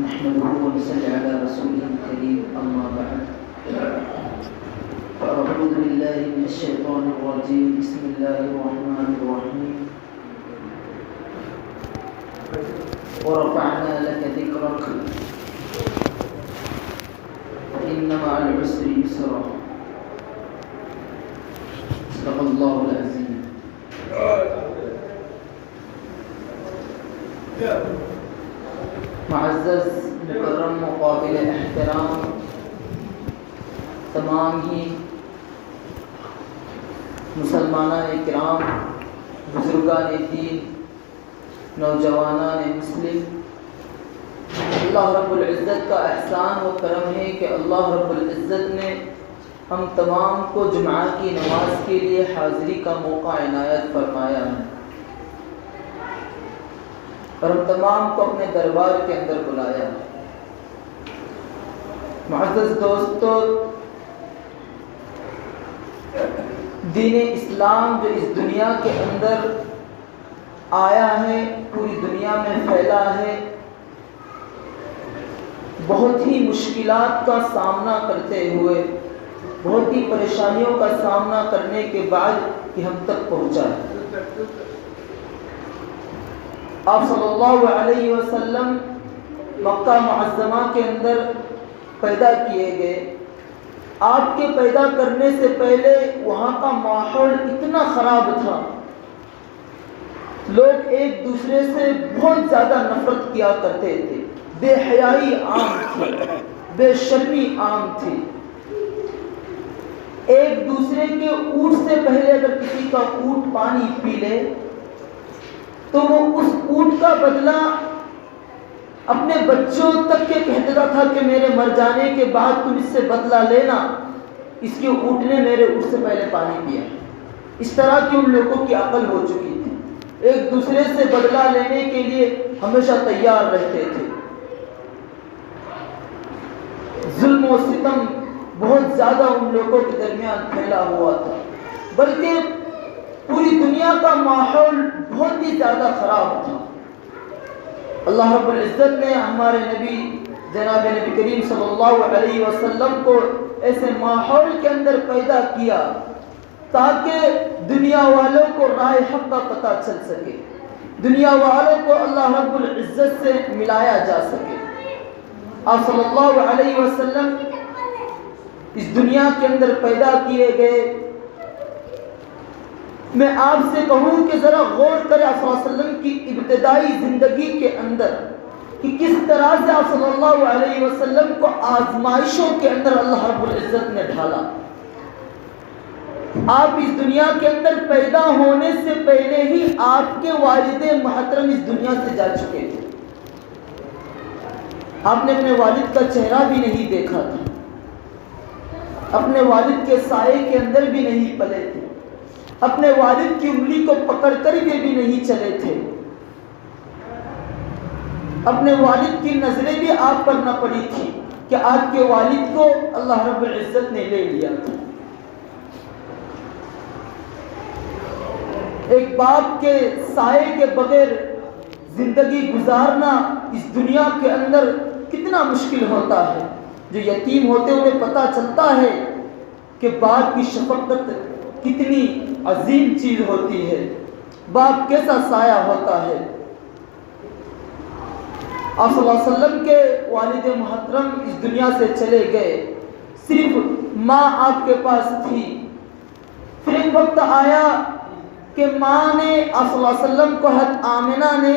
نحمده ونصلي على رسوله الكريم أما بعد فأعوذ بالله من الشيطان الرجيم بسم الله الرحمن الرحيم ورفعنا لك ذكرك فإن مع العسر يسرا صدق الله العظيم. معزز مکرم مقابل احترام تمام ہی مسلمانان کرام، بزرگان دین، نوجوانان مسلم، اللہ رب العزت کا احسان و کرم ہے کہ اللہ رب العزت نے ہم تمام کو جمعہ کی نماز کے لیے حاضری کا موقع عنایت فرمایا ہے اور ہم تمام کو اپنے دربار کے اندر بلایا ہے. معزز دوستو، دین اسلام جو اس دنیا کے اندر آیا ہے، پوری دنیا میں پھیلا ہے، بہت ہی مشکلات کا سامنا کرتے ہوئے، بہت ہی پریشانیوں کا سامنا کرنے کے بعد کہ ہم تک پہنچا ہے. آپ صلی اللہ علیہ وسلم مکہ معظمہ کے اندر پیدا کیے گئے. آپ کے پیدا کرنے سے پہلے وہاں کا ماحول اتنا خراب تھا، لوگ ایک دوسرے سے بہت زیادہ نفرت کیا کرتے تھے، بے حیائی عام تھی، بے شرمی عام تھی. ایک دوسرے کے اونٹ سے پہلے اگر کسی کا اونٹ پانی پی لے تو وہ اس اونٹ کا بدلہ اپنے بچوں تک کے کہتا تھا کہ میرے مر جانے کے بعد تم اس سے بدلہ لینا، اس کے اونٹ نے میرے اونٹ سے پہلے پانی پیا. اس طرح کی ان لوگوں کی عقل ہو چکی تھی، ایک دوسرے سے بدلہ لینے کے لیے ہمیشہ تیار رہتے تھے. ظلم و ستم بہت زیادہ ان لوگوں کے درمیان پھیلا ہوا تھا، بلکہ پوری دنیا کا ماحول بہت ہی زیادہ خراب تھا. اللہ رب العزت نے ہمارے نبی جناب نبی کریم صلی اللہ علیہ وسلم کو ایسے ماحول کے اندر پیدا کیا تاکہ دنیا والوں کو راہ حق کا پتہ چل سکے، دنیا والوں کو اللہ رب العزت سے ملایا جا سکے. آپ صلی اللہ علیہ وسلم اس دنیا کے اندر پیدا کیے گئے. میں آپ سے کہوں کہ ذرا غور کریں آپ صلی اللہ علیہ وسلم کی ابتدائی زندگی کے اندر کہ کس طرح سے آپ صلی اللہ علیہ وسلم کو آزمائشوں کے اندر اللہ رب العزت نے ڈھالا. آپ اس دنیا کے اندر پیدا ہونے سے پہلے ہی آپ کے والد محترم اس دنیا سے جا چکے تھے. آپ نے اپنے والد کا چہرہ بھی نہیں دیکھا تھا، اپنے والد کے سائے کے اندر بھی نہیں پلے تھے، اپنے والد کی انگلی کو پکڑ کر کے بھی نہیں چلے تھے، اپنے والد کی نظریں بھی آپ پر نہ پڑی تھی کہ آپ کے والد کو اللہ رب العزت نے لے لیا تھا. ایک باپ کے سائے کے بغیر زندگی گزارنا اس دنیا کے اندر کتنا مشکل ہوتا ہے. جو یتیم ہوتے انہیں پتہ چلتا ہے کہ باپ کی شفقت کتنی عظیم چیز ہوتی ہے، باپ کیسا سایہ ہوتا ہے. آپ صلی اللہ علیہ وسلم کے والد محترم اس دنیا سے چلے گئے، صرف ماں آپ کے پاس تھی. پھر ایک وقت آیا کہ ماں نے آپ صلی اللہ علیہ وسلم کو حضرت آمنہ نے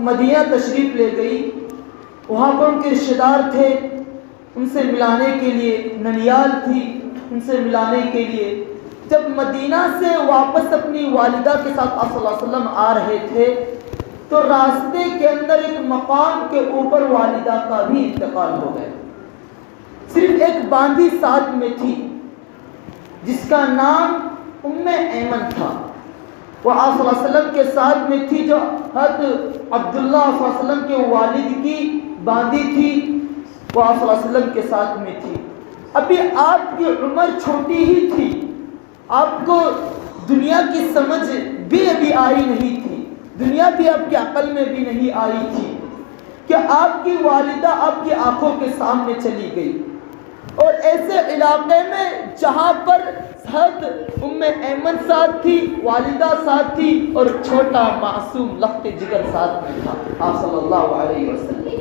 مدینہ تشریف لے گئی. وہاں پر ان کے رشتہ دار تھے، ان سے ملانے کے لیے ننیال تھی، ان سے ملانے کے لیے. جب مدینہ سے واپس اپنی والدہ کے ساتھ آپ صلی اللہ علیہ وسلم آ رہے تھے تو راستے کے اندر ایک مقام کے اوپر والدہ کا بھی انتقال ہو گیا. صرف ایک باندھی ساتھ میں تھی جس کا نام ام ایمن تھا. وہ آپ صلی اللہ علیہ وسلم کے ساتھ میں تھی، جو حضرت عبداللہ صلی اللہ علیہ وسلم کے والد کی باندھی تھی، وہ آپ صلی اللہ علیہ وسلم کے ساتھ میں تھی. ابھی آپ کی عمر چھوٹی ہی تھی، آپ کو دنیا کی سمجھ بھی ابھی آئی نہیں تھی، دنیا بھی آپ کی عقل میں بھی نہیں آئی تھی کہ آپ کی والدہ آپ کی آنکھوں کے سامنے چلی گئی، اور ایسے علاقے میں جہاں پر حضرت ام ایمن ساتھ تھی، والدہ ساتھ تھی، اور چھوٹا معصوم لخت جگر ساتھ میں تھا، آپ صلی اللہ علیہ وسلم۔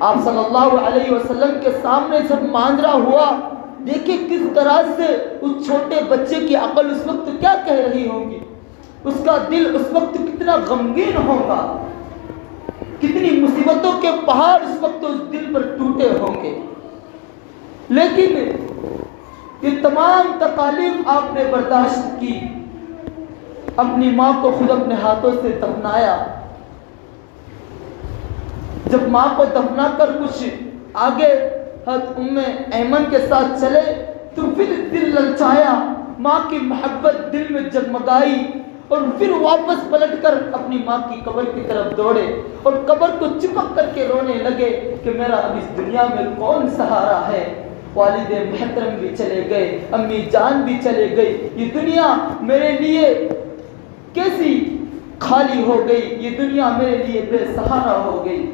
آپ صلی اللہ علیہ وسلم کے سامنے جب ماجرا ہوا، دیکھیں کس طرح سے اس چھوٹے بچے کی عقل اس وقت کیا کہہ رہی ہوگی، اس کا دل اس وقت کتنا غمگین ہوگا، کتنی مصیبتوں کے پہاڑ اس وقت اس دل پر ٹوٹے ہوں گے۔ لیکن یہ تمام تکالیف آپ نے برداشت کی، اپنی ماں کو خود اپنے ہاتھوں سے دفنایا۔ جب ماں کو دفنا کر کچھ آگے حضرت ام ایمن کے ساتھ چلے تو پھر دل للچایا، ماں کی محبت دل میں جگمگائی، اور پھر واپس پلٹ کر اپنی ماں کی قبر کی طرف دوڑے اور قبر کو چپک کر کے رونے لگے کہ میرا اب اس دنیا میں کون سہارا ہے۔ والد محترم بھی چلے گئے، امی جان بھی چلے گئی، یہ دنیا میرے لیے کیسی خالی ہو گئی، یہ دنیا میرے لیے بے سہارا ہو گئی۔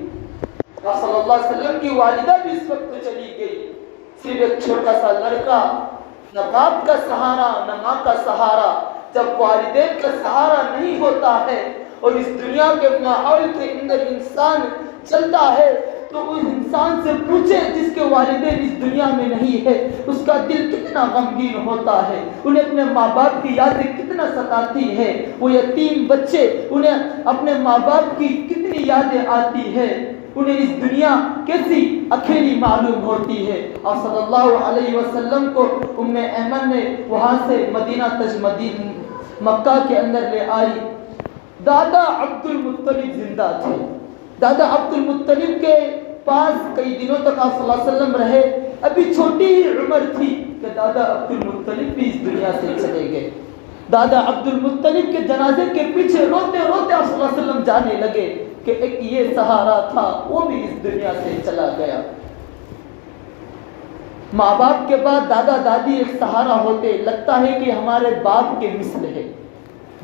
آپ صلی اللہ علیہ وسلم کی والدہ بھی اس وقت چلی گئی، صرف ایک چھوٹا سا لڑکا، نہ باپ کا سہارا نہ ماں کا سہارا۔ جب والدین کا سہارا نہیں ہوتا ہے اور اس دنیا کے ماحول کے اندر انسان چلتا ہے تو اس انسان سے پوچھے جس کے والدین اس دنیا میں نہیں ہے، اس کا دل کتنا غمگین ہوتا ہے، انہیں اپنے ماں باپ کی یادیں کتنا ستاتی ہے، وہ یتیم بچے انہیں اپنے ماں باپ کی کتنی یادیں آتی ہے، انہیں اس دنیا کیسی اکیلی معلوم ہوتی ہے۔ اور صلی اللہ علیہ وسلم کو ام ایمن نے وہاں سے مدینہ مکہ کے اندر لے آئی۔ دادا عبد المطلب زندہ تھے، دادا عبد المطلب کے پاس کئی دنوں تک آپ صلی اللہ علیہ وسلم رہے، ابھی چھوٹی ہی عمر تھی کہ دادا عبد المطلب بھی اس دنیا سے چلے گئے۔ دادا عبد المطلب کے جنازے کے پیچھے روتے روتے آپ صلی اللہ علیہ وسلم جانے لگے کہ ایک یہ سہارا تھا وہ بھی اس دنیا سے چلا گیا۔ ماں باپ کے بعد دادا دادی ایک سہارا ہوتے، لگتا ہے کہ ہمارے باپ کے مثل ہے،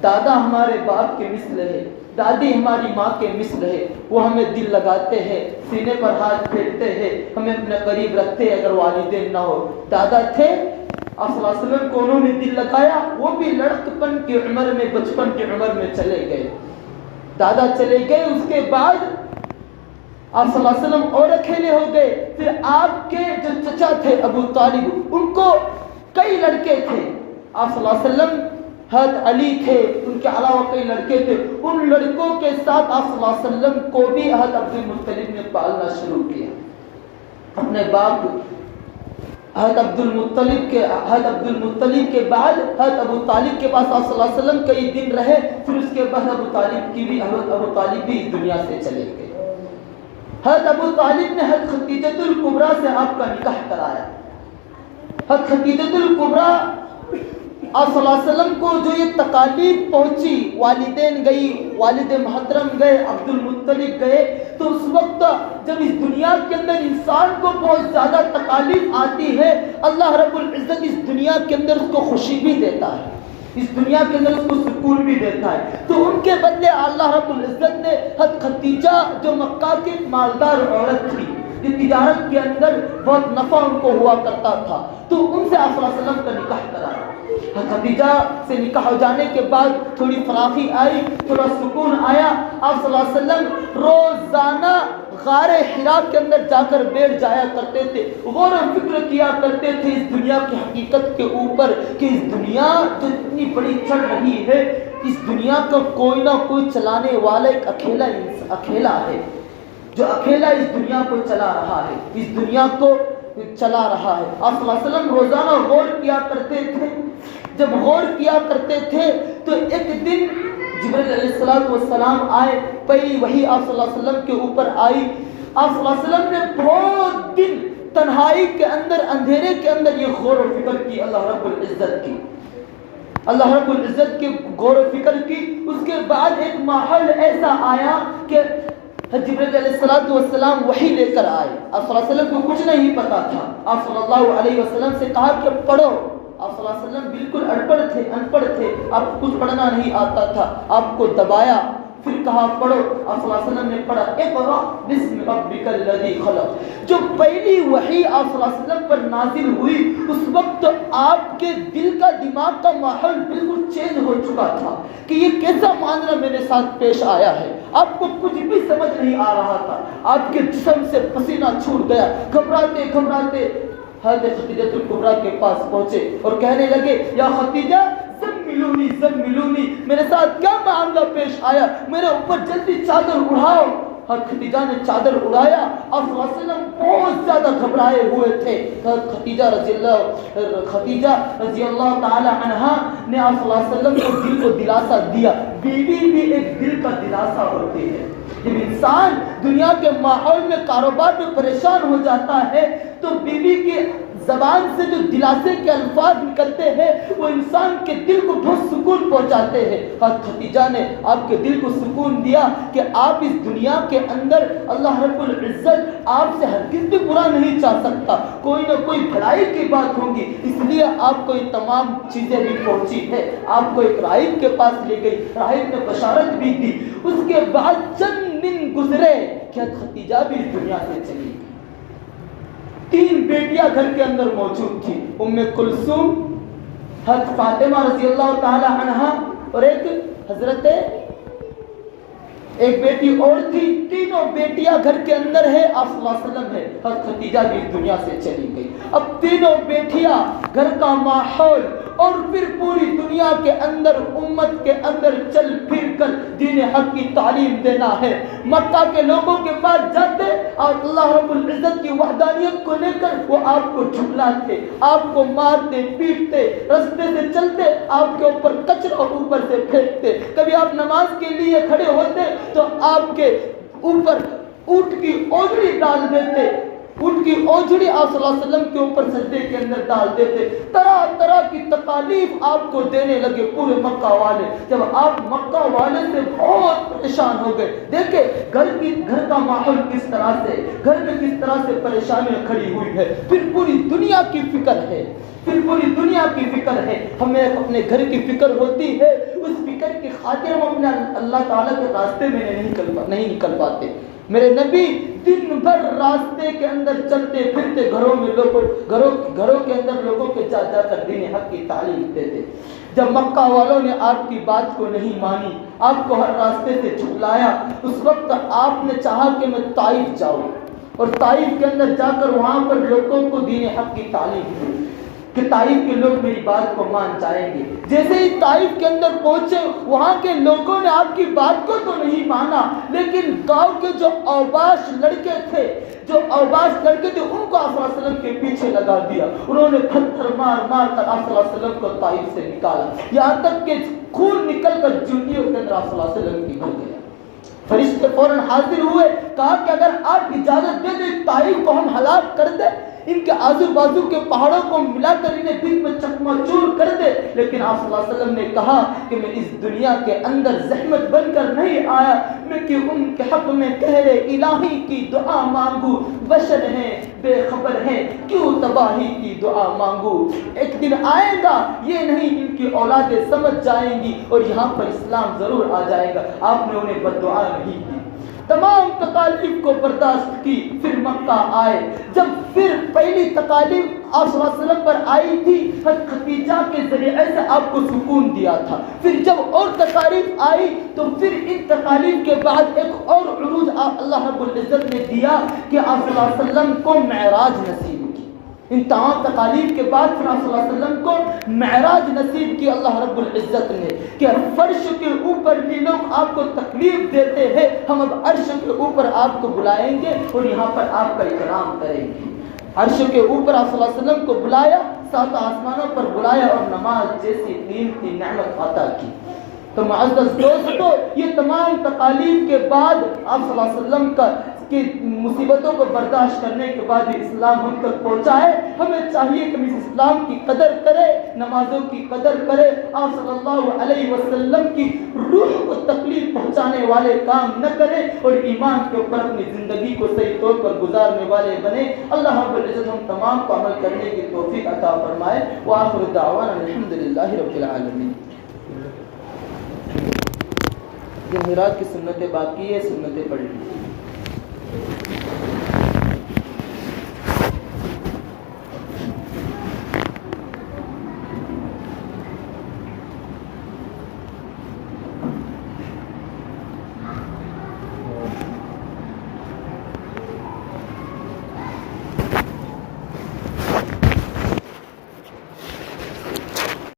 دادا ہمارے باپ کے مثل ہے، دادی ہماری ماں کے مثل ہے، وہ ہمیں دل لگاتے ہیں، سینے پر ہاتھ پھیرتے ہیں، ہمیں اپنے قریب رکھتے ہیں اگر والدین نہ ہو۔ دادا تھے، آپ صلی اللہ علیہ وسلم کو انہوں نے دل لگایا، وہ بھی لڑکپن کی عمر میں بچپن کی عمر میں چلے گئے۔ دادا چلے گئے، اس کے بعد آپ صلی اللہ علیہ وسلم اور اکیلے ہو گئے۔ پھر آپ کے جو چچا تھے ابو طالب، ان کو کئی لڑکے تھے، آپ صلی اللہ علیہ وسلم حضرت علی تھے، ان کے علاوہ کئی لڑکے تھے، ان لڑکوں کے ساتھ آپ صلی اللہ علیہ وسلم کو بھی حضرت عبد المطلب نے پالنا شروع کیا۔ اپنے باپ حضرت عبد المطلب کے بعد حضرت ابو طالب کے پاس آپ صلی اللہ علیہ وسلم کئی دن رہے، پھر اس کے بعد ابو طالب بھی اس دنیا سے چلے گئے۔ حضرت ابو طالب نے حضرت خدیجۃ الکبریٰ سے آپ کا نکاح کرایا۔ حضرت خدیجۃ الکبریٰ آپ صلی اللہ علیہ وسلم کو جو یہ تکالیف پہنچی، والدین گئی، والد محترم گئے، عبد المطلب گئے، تو اس وقت جب اس دنیا کے اندر انسان کو بہت زیادہ تکالیف آتی ہے، اللہ رب العزت اس دنیا کے اندر اس کو خوشی بھی دیتا ہے، اس دنیا کے اندر اس کو سکون بھی دیتا ہے۔ تو ان کے بدلے اللہ رب العزت نے حضرت خدیجہ جو مکہ کی مالدار عورت تھی، جو تجارت کے اندر بہت نفع ان کو ہوا کرتا تھا، تو ان سے آپ صلی اللہ علیہ وسلم کا نکاح کرایا۔ خدیجہ سے نکاح ہو جانے کے بعد تھوڑی فراخی آئی، تھوڑا سکون آیا۔ آپ صلی اللہ علیہ وسلم روزانہ غار حرا کے اندر جا کر بیٹھ جایا کرتے تھے، غور و فکر کیا کرتے تھے اس دنیا کی حقیقت کے اوپر کہ اس دنیا جو اتنی بڑی چل رہی ہے، اس دنیا کا کوئی نہ کوئی چلانے والا ایک اکیلا ہے، جو اکیلا اس دنیا کو چلا رہا ہے، اس دنیا کو چلا رہا ہے۔ آپ صلی اللہ علیہ وسلم روزانہ غور کیا کرتے تھے۔ جب غور کیا کرتے تھے تو ایک دن جبرائیل علیہ السلام آئے، پہلی وحی آپ صلی اللہ علیہ وسلم کے اوپر آئی۔ آپ صلی اللہ علیہ وسلم نے بہت دن تنہائی کے اندر، اندھیرے کے اندر یہ غور و فکر کی، اللہ رب العزت کی، اللہ رب العزت کی غور و فکر کی۔ اس کے بعد ایک ماحول ایسا آیا کہ جبرائیل علیہ السلام وحی لے کر آئے۔ آپ صلی اللہ علیہ وسلم کو کچھ نہیں پتا تھا۔ آپ صلی اللہ علیہ وسلم سے کہا کہ پڑھو۔ آپ صلی اللہ علیہ وسلم بالکل ان پڑھ تھے، آپ کو کچھ پڑھنا نہیں آتا تھا، آپ کو دبایا، پھر کہا پڑھو. آپ صلی اللہ علیہ وسلم نے پڑھا اقرأ بسم ربک الذی خلق. جو پہلی وحی آپ صلی اللہ علیہ وسلم پر نازل ہوئی اس وقت آپ کے دل کا دماغ کا ماحول بالکل چینج ہو چکا تھا کہ یہ کیسا معاملہ میرے ساتھ پیش آیا ہے. آپ کو کچھ بھی سمجھ نہیں آ رہا تھا. آپ کے جسم سے پسینہ چھوٹ گیا. گھبراتے گھبراتے حضرت خدیجہ الکبریٰ کے پاس پہنچے اور کہنے لگے یا خدیجہ زملونی زملونی, میرے ساتھ کیا معاملہ پیش آیا, میرے اوپر جلدی چادر اڑاؤ. حضرت خدیجہ نے چادر اڑایا. آپ صلی اللہ علیہ وسلم بہت زیادہ گھبرائے ہوئے تھے. خدیجہ رضی اللہ تعالی عنہا نے آپ صلی اللہ علیہ وسلم کو دل کو دلاسا دیا. بیوی بھی ایک دل کا دلاسا ہوتی ہے. جب انسان دنیا کے ماحول میں کاروبار میں پریشان ہو جاتا ہے تو بیوی کی زبان سے جو دلاسے کے الفاظ نکلتے ہیں وہ انسان کے دل کو بہت سکون پہنچاتے ہیں. حضرت خدیجہ نے آپ کے دل کو سکون دیا کہ آپ اس دنیا کے اندر اللہ رب العزت آپ سے ہرگز بھی برا نہیں چاہ سکتا, کوئی نہ کوئی بھلائی کی بات ہوگی, اس لیے آپ کو یہ تمام چیزیں بھی پہنچی ہے. آپ کو ایک راہب کے پاس لے گئی, راہب نے بشارت بھی دی. اس کے بعد چند دن گزرے کہ خدیجہ بھی اس دنیا سے چلی گئی. 3 بیٹیاں گھر کے اندر موجود تھی, ام کلثوم, حضرت فاطمہ رضی اللہ تعالی عنہا اور ایک بیٹی اور تھی. تینوں بیٹیاں گھر کے اندر ہے. آپ صلی اللہ علیہ وسلم ہے. حضرت خدیجہ بھی اس دنیا سے چلی گئی. اب تینوں بیٹیاں, گھر کا ماحول اور پھر پوری دنیا کے اندر امت کے اندر چل پھر کر دین حق کی تعلیم دینا ہے. مکہ کے لوگوں کے پاس جاتے اور اللہ رب العزت کی وحدانیت کو لے کر وہ آپ کو جھٹلاتے, آپ کو مارتے پیٹتے, رستے سے چلتے آپ کے اوپر کچرا اوپر سے پھینکتے. کبھی آپ نماز کے لیے کھڑے ہوتے تو آپ کے اوپر اونٹ کی اوجڑی ڈال دیتے. اونٹ کی اوجڑی آپ صلی اللہ علیہ وسلم کے اوپر سجدے کے اندر ڈال دیتے. طرح طرح کی تکالیف آپ کو دینے لگے پورے مکہ والے. جب آپ مکہ والے سے بہت پریشان ہو گئے, دیکھیں گھر کا ماحول کس طرح سے, گھر میں کس طرح سے پریشانیاں کھڑی ہوئی ہے. پھر پوری دنیا کی فکر ہے, پھر پوری دنیا کی فکر ہے. ہمیں اپنے گھر کی فکر ہوتی ہے, اس فکر کی خاطر ہم اپنے اللہ تعالیٰ کے راستے میں نہیں نکل پاتے. میرے نبی دن بھر راستے کے اندر چلتے پھرتے, گھروں کے اندر لوگوں کے جا کر دین حق کی تعلیم دیتے. جب مکہ والوں نے آپ کی بات کو نہیں مانی, آپ کو ہر راستے سے جھٹلایا, اس وقت آپ نے چاہا کہ میں طائف جاؤں اور طائف کے اندر جا کر وہاں پر لوگوں کو دین حق کی تعلیم دوں کہ طائف کے لوگ میری بات کو مان جائیں گے. جیسے ہی طائف کے اندر پہنچے, وہاں کے لوگوں نے آپ کی بات کو تو نہیں مانا, لیکن گاؤں کے جو اوباش لڑکے تھے ان کو آپ صلی اللہ علیہ وسلم کے پیچھے لگا دیا. انہوں نے پتھر مار مار کر آپ صلی اللہ علیہ وسلم کو طائف سے نکالا, یہاں تک کہ خون نکل کر جوتیوں کے اندر آپ صلی اللہ علیہ وسلم کی بھر گیا. فرشتے فوراً حاضر ہوئے, کہا کہ اگر آپ اجازت دے دیں طائف کو ہم ہلاک کر دیں, ان کے آزو بازو کے پہاڑوں کو ملا کر انہیں دل میں چکما چور کر دے. لیکن آپ صلی اللہ علیہ وسلم نے کہا کہ میں اس دنیا کے اندر زحمت بن کر نہیں آیا, میں کہ ان کے حق میں کہہ الہی کی دعا مانگوں. بشر ہیں, بے خبر ہیں, کیوں تباہی کی دعا مانگوں. ایک دن آئے گا, یہ نہیں ان کی اولادیں سمجھ جائیں گی اور یہاں پر اسلام ضرور آ جائے گا. آپ نے انہیں بد دعا نہیں کی, تمام تکالیف کو برداشت کی. پھر مکہ آئے. جب پھر پہلی تکالیف آپ صلی اللہ علیہ وسلم پر آئی تھی, حضرت خدیجہ کے ذریعے سے آپ کو سکون دیا تھا. پھر جب اور تکالیف آئی تو پھر ان تکالیف کے بعد ایک اور عروج اللہ رب العزت نے دیا کہ آپ صلی اللہ علیہ وسلم کو معراج نصیب کی. ان تمام تکالیف کے بعد پھر آپ صلی اللہ علیہ وسلم کو معراج نصیب کی اللہ رب العزت نے کہ فرش کے اوپر بھی لوگ آپ کو تکلیف دیتے ہیں, ہم اب عرش کے اوپر آپ کو بلائیں گے اور یہاں پر آپ کا اکرام کریں گے. عرش کے اوپر آپ صلی اللہ علیہ وسلم کو بلایا, 7 آسمانوں پر بلایا اور نماز جیسی قیمتی نعمت عطا کی. تو معزز دوستو, یہ تمام تکالیف کے بعد آپ صلی اللہ علیہ وسلم کی مصیبتوں کو برداشت کرنے کے بعد اسلام ہم تک پہنچا ہے. ہمیں چاہیے کہ ہم اس اسلام کی قدر کرے, نمازوں کی قدر کرے, آپ صلی اللہ علیہ وسلم کی روح کو تکلیف پہنچانے والے کام نہ کرے اور ایمان کے اوپر اپنی زندگی کو صحیح طور پر گزارنے والے بنے. اللہ رب العزت ہم تمام کو عمل کرنے کی توفیق عطا فرمائے. وآخر دعوانا الحمدللہ رب العالمین. جمعرات کی سنتیں باقی ہے، سنتیں پڑھ لی.